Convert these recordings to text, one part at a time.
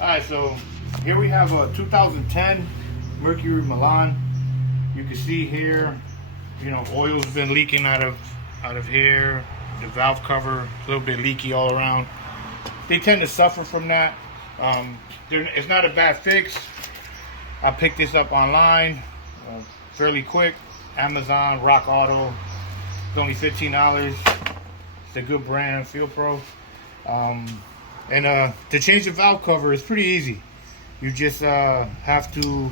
Alright, so here we have a 2010 Mercury Milan. You can see here, you know, oil's been leaking out of here. The valve cover a little bit leaky all around. They tend to suffer from that. It's not a bad fix. I picked this up online, fairly quick. Amazon, Rock Auto. It's only $15. It's a good brand, Feel Pro. And to change the valve cover is pretty easy. You just have to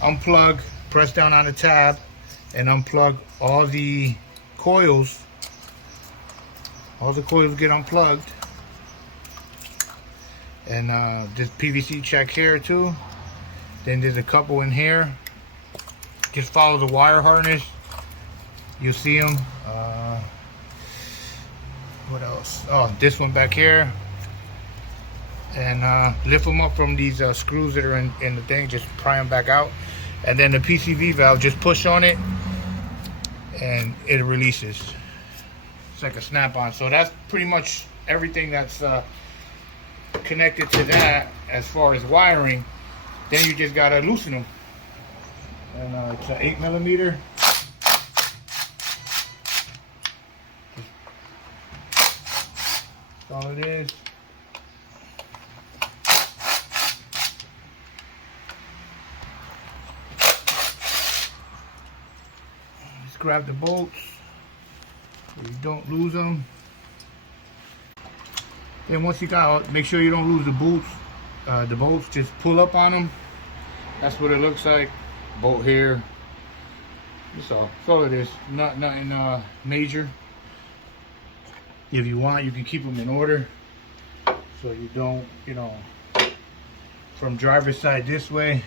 unplug, press down on the tab, and unplug all the coils. All the coils get unplugged. And this PVC check here too. Then there's a couple in here. Just follow the wire harness. You'll see them. What else? Oh, this one back here. And lift them up from these screws that are in the thing. Just pry them back out. And then the PCV valve, just push on it and it releases. It's like a snap-on. So that's pretty much everything that's connected to that as far as wiring. Then you just gotta loosen them. And it's an 8mm. That's all it is. Just grab the bolts so you don't lose them. Then once you got, make sure you don't lose the bolts. Just pull up on them. That's what it looks like. Bolt here. That's all it is. Nothing major. If you want, you can keep them in order, so you don't, you know, from driver's side this way,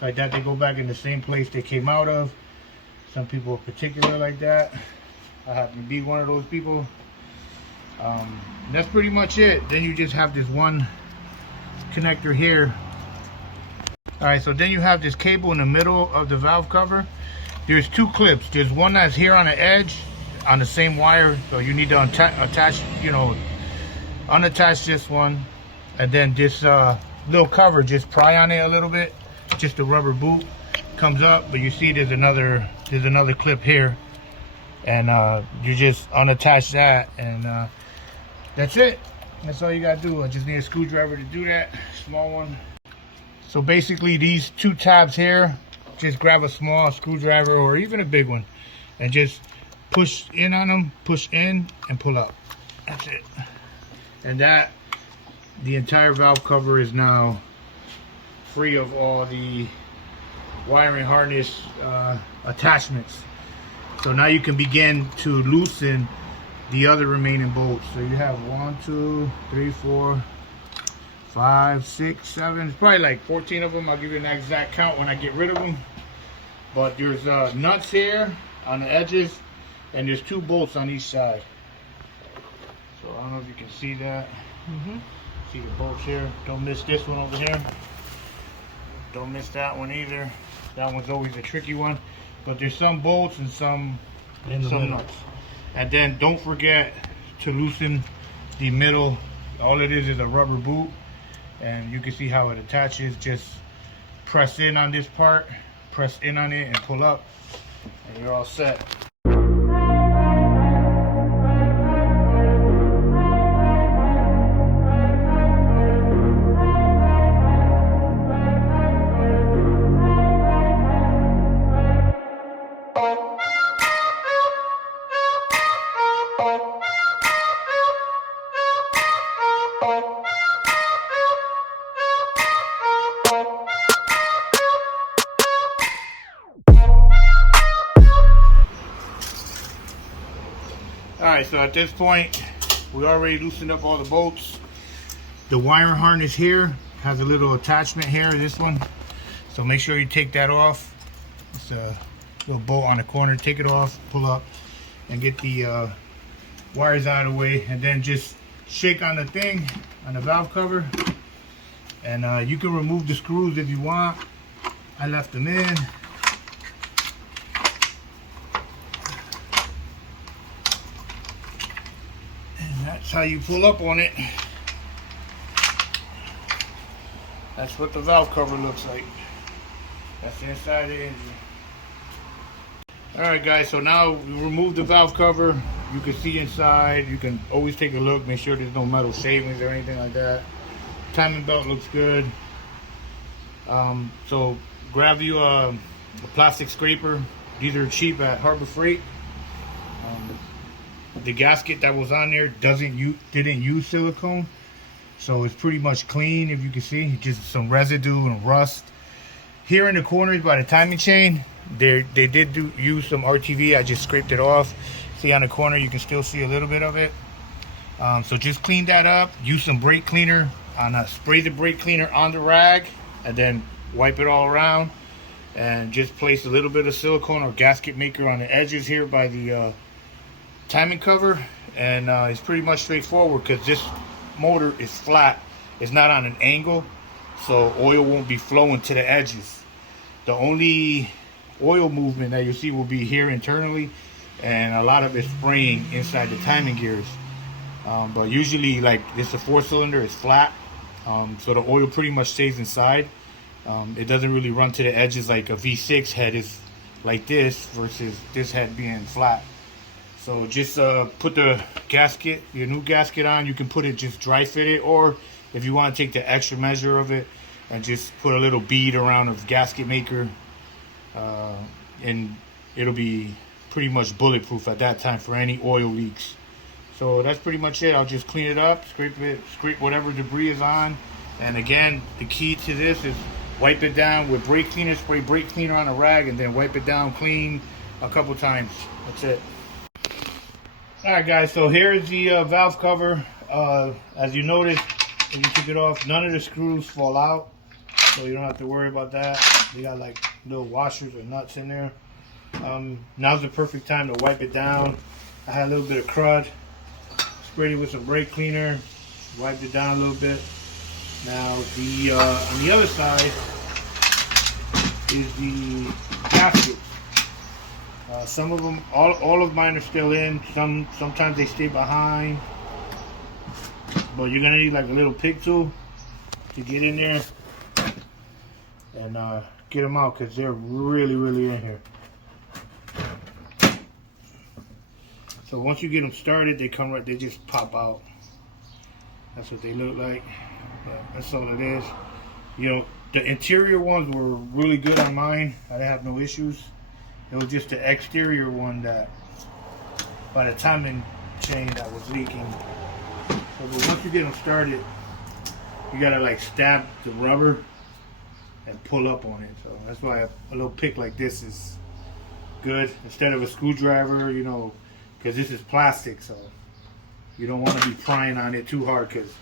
like that, they go back in the same place they came out of. Some people are particular like that. I happen to be one of those people. That's pretty much it. Then you just have this one connector here. Alright, so then you have this cable in the middle of the valve cover. There's two clips. There's one that's here on the edge on the same wire, so you need to attach, you know, unattach this one, and then this little cover, just pry on it a little bit, just the rubber boot comes up, but you see there's another clip here, and you just unattach that, and that's it. That's all you gotta do. I just need a screwdriver to do that, small one. So basically these two tabs here, just grab a small screwdriver or even a big one and just push in on them, push in and pull up. That's it. And that, the entire valve cover is now free of all the wiring harness attachments. So now you can begin to loosen the other remaining bolts. So you have 1, 2, 3, 4, 5, 6, 7. It's probably like 14 of them. I'll give you an exact count when I get rid of them. But there's nuts here on the edges, and there's 2 bolts on each side. So I don't know if you can see that. See the bolts here. Don't miss this one over here. Don't miss that one either. That one's always a tricky one. But there's some bolts and some nuts. And then don't forget to loosen the middle. All it is a rubber boot, and you can see how it attaches. Just press in on this part, press in on it and pull up, and you're all set. Alright, so at this point, we already loosened up all the bolts. The wire harness here has a little attachment here, this one. So make sure you take that off. It's a little bolt on the corner. Take it off, pull up, and get the wires out of the way. And then just shake on the thing, on the valve cover. And you can remove the screws if you want. I left them in. That's how you pull up on it. That's what the valve cover looks like. That's the inside of the engine. Alright guys, so now we removed the valve cover. You can see inside. You can always take a look, make sure there's no metal shavings or anything like that. Timing belt looks good. So grab you a plastic scraper. These are cheap at Harbor Freight. The gasket that was on there didn't use silicone, so it's pretty much clean. If you can see, just some residue and rust here in the corners by the timing chain. They did use some RTV. I just scraped it off. See on the corner, you can still see a little bit of it. So just clean that up. Use some brake cleaner. Spray the brake cleaner on the rag, and then wipe it all around. And just place a little bit of silicone or gasket maker on the edges here by the timing cover, and it's pretty much straightforward because this motor is flat. It's not on an angle, so oil won't be flowing to the edges. The only oil movement that you see will be here internally, and a lot of it's spraying inside the timing gears. But usually, like it's a 4-cylinder, it's flat, so the oil pretty much stays inside. It doesn't really run to the edges like a V6 head is like this versus this head being flat. So just put the gasket, your new gasket on. You can put it just dry fit it, or if you want to take the extra measure of it and just put a little bead around of gasket maker, and it'll be pretty much bulletproof at that time for any oil leaks. So that's pretty much it. I'll just clean it up, scrape whatever debris is on. And again, the key to this is wipe it down with brake cleaner, spray brake cleaner on a rag, and then wipe it down clean a couple times. That's it. Alright guys, so here's the valve cover. As you notice, when you took it off, none of the screws fall out, so you don't have to worry about that. They got like little washers or nuts in there. Now's the perfect time to wipe it down. I had a little bit of crud, sprayed it with some brake cleaner, wiped it down a little bit. Now on the other side is the gasket. Some of them, all of mine are still in. Sometimes they stay behind, but you're gonna need like a little pick tool to get in there and get them out because they're really in here. So once you get them started, they come right. They just pop out. That's what they look like. But that's all it is. You know, the interior ones were really good on mine. I didn't have no issues. It was just the exterior one that, by the timing chain, that was leaking. So, but once you get them started, you gotta like stab the rubber and pull up on it. So that's why a little pick like this is good instead of a screwdriver, you know, because this is plastic, so you don't want to be prying on it too hard, because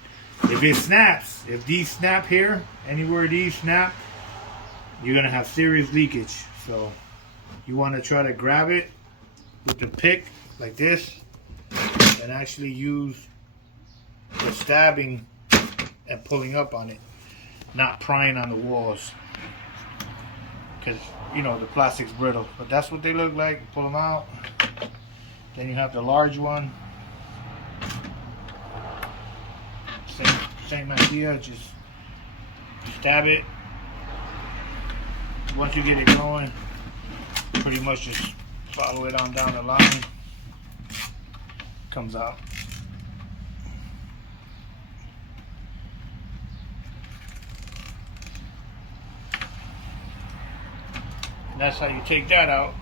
if it snaps, if these snap here, anywhere these snap, you're gonna have serious leakage. So you want to try to grab it with the pick like this and actually use the stabbing and pulling up on it, not prying on the walls, because you know the plastic's brittle. But that's what they look like. Pull them out. Then you have the large one. Same idea, just stab it. Once you get it going, pretty much just follow it on down the line. Comes out. And that's how you take that out.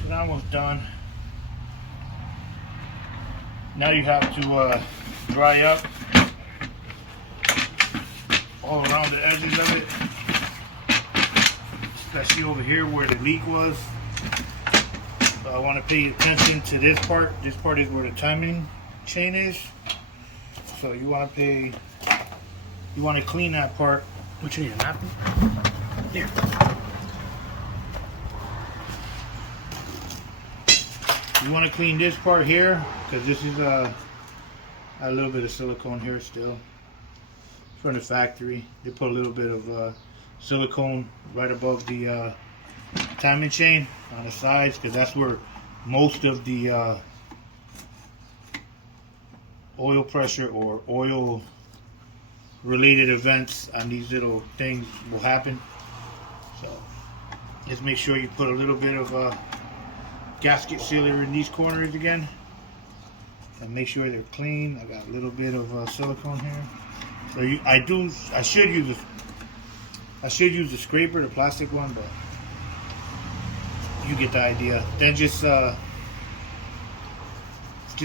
So that one's done. Now you have to dry up all around the edges of it, especially over here where the leak was. So I want to pay attention to this part. This part is where the timing chain is. So you want to clean that part. What you need, a napkin? Here. You want to clean this part here, because this is a little bit of silicone here still from the factory. They put a little bit of silicone right above the timing chain on the sides, because that's where most of the oil pressure or oil related events on these little things will happen. So just make sure you put a little bit of gasket sealer in these corners again, and make sure they're clean. I got a little bit of silicone here. So I should use the scraper, the plastic one, but you get the idea. Then just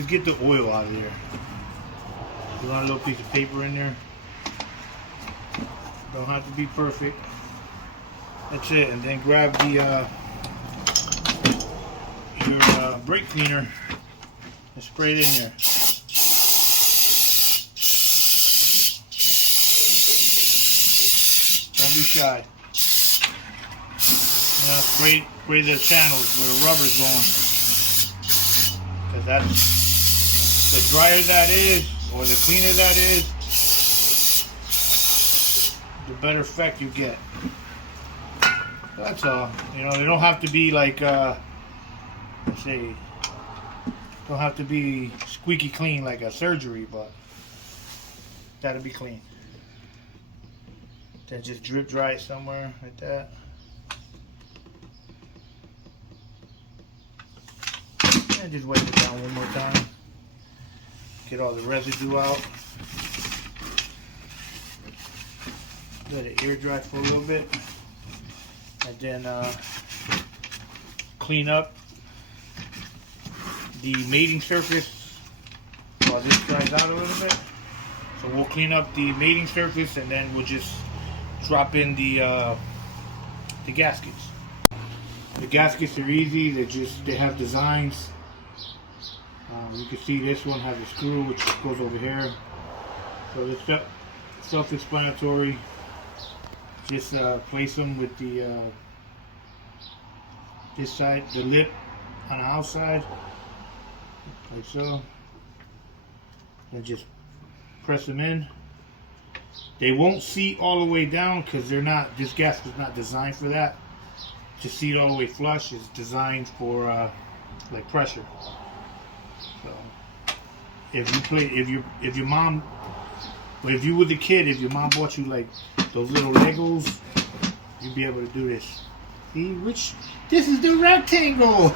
get the oil out of there. You want a little piece of paper in there. Don't have to be perfect. That's it. And then grab the your brake cleaner and spray it in there. Don't be shy. Spray the channels where the rubber's going. Because that's, the drier that is, or the cleaner that is, the better effect you get. That's all. You know, they don't have to be like, let's say, don't have to be squeaky clean like a surgery, but that'll be clean. Then just drip dry it somewhere like that. And just wipe it down one more time. Get all the residue out. Let it air dry for a little bit. And then clean up the mating surface while this dries out a little bit. So we'll clean up the mating surface, and then we'll just drop in the gaskets. The gaskets are easy. They have designs. You can see this one has a screw which goes over here. So it's self-explanatory. Just place them with the this side, the lip on the outside, like so. And just press them in. They won't seat all the way down because they're not. This gasket's not designed for that. To seat all the way flush is designed for like pressure. So if your mom, or if you were the kid, if your mom bought you like those little Legos, you'd be able to do this. See, this is the rectangle.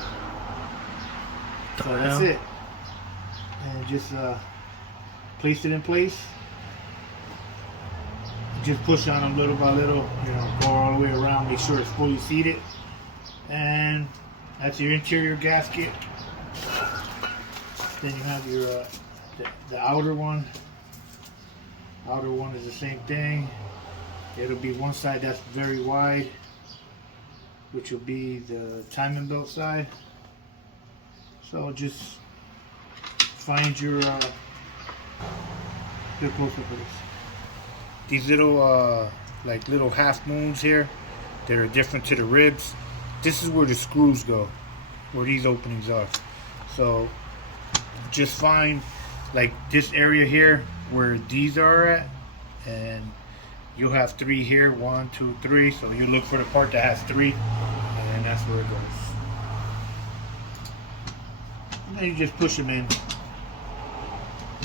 So that's it. And just place it in place. Just push on them little by little, you know, go all the way around, make sure it's fully seated. And that's your interior gasket. Then you have your the outer one. Outer one is the same thing. It'll be one side that's very wide, which will be the timing belt side. So just find your get closer for this. These little like little half moons here that are different to the ribs. This is where the screws go, where these openings are. So just find like this area here where these are at, and you'll have 3 here, 1, 2, 3. So you look for the part that has 3, and then that's where it goes. And then you just push them in.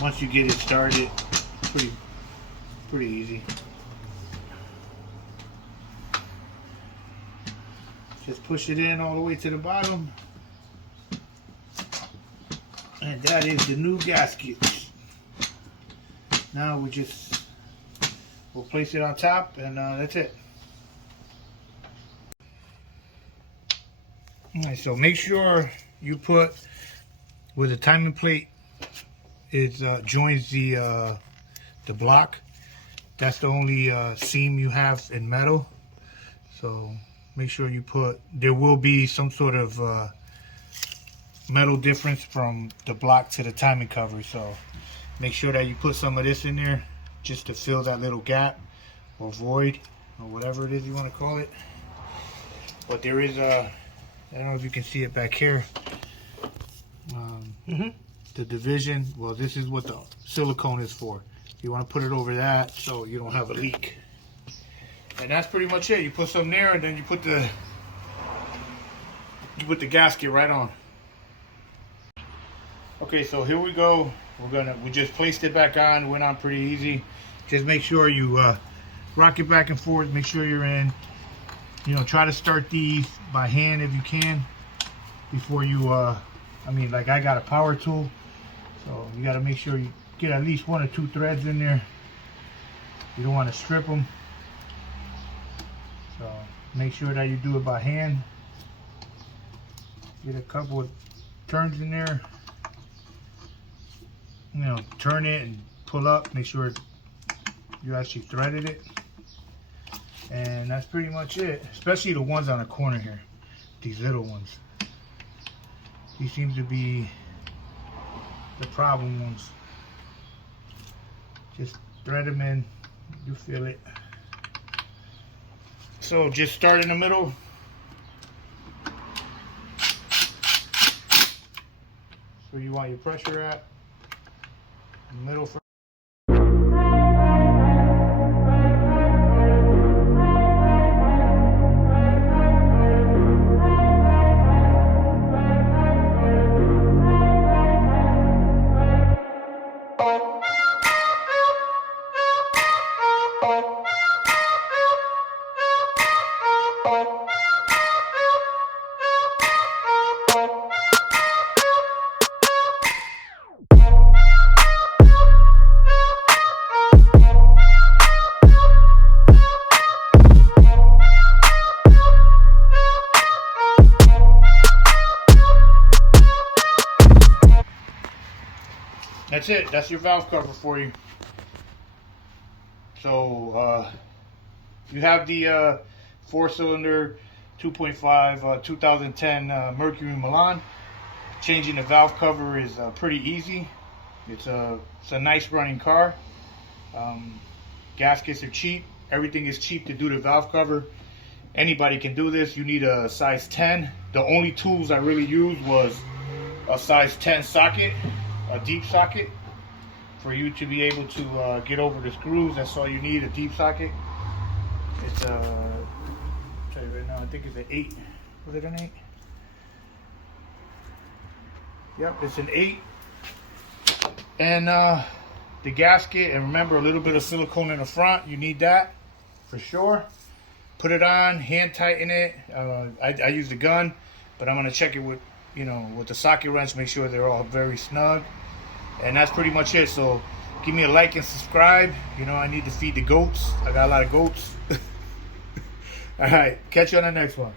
Once you get it started, pretty easy. Just push it in all the way to the bottom. And that is the new gasket. Now we'll place it on top, and that's it. Alright, so make sure you put where the timing plate is joins the block. That's the only seam you have in metal. So make sure you put, there will be some sort of metal difference from the block to the timing cover. So make sure that you put some of this in there just to fill that little gap or void or whatever it is you want to call it. But there is I don't know if you can see it back here. The division, well, this is what the silicone is for. You want to put it over that so you don't have a leak. And that's pretty much it. You put some there, and then you put the gasket right on. Okay, so here we go We just placed it back on. Went on pretty easy. Just make sure you rock it back and forth. Make sure you're in. You know, try to start these by hand if you can before you. I mean, like I got a power tool, so you got to make sure you get at least 1 or 2 threads in there. You don't want to strip them. So make sure that you do it by hand. Get a couple of turns in there. You know, turn it and pull up. Make sure you actually threaded it. And that's pretty much it. Especially the ones on the corner here. These little ones. These seem to be the problem ones. Just thread them in. You feel it. So just start in the middle. Where you want your pressure at. Middle first. That's it. That's your valve cover for you. So you have the 4-cylinder 2.5 2010 Mercury Milan. Changing the valve cover is pretty easy. It's a nice running car. Gaskets are cheap. Everything is cheap to do the valve cover. Anybody can do this. You need a size 10. The only tools I really used was a size 10 socket, a deep socket, for you to be able to get over the screws. That's all you need, a deep socket. It's I'll tell you right now, I think it's an 8. Was it an 8? Yep, it's an 8. And the gasket, and remember, a little bit of silicone in the front. You need that for sure. Put it on, hand tighten it. I use the gun, but I'm gonna check it with, you know, with the socket wrench, make sure they're all very snug. And that's pretty much it. So give me a like and subscribe. You know, I need to feed the goats. I got a lot of goats. All right, catch you on the next one.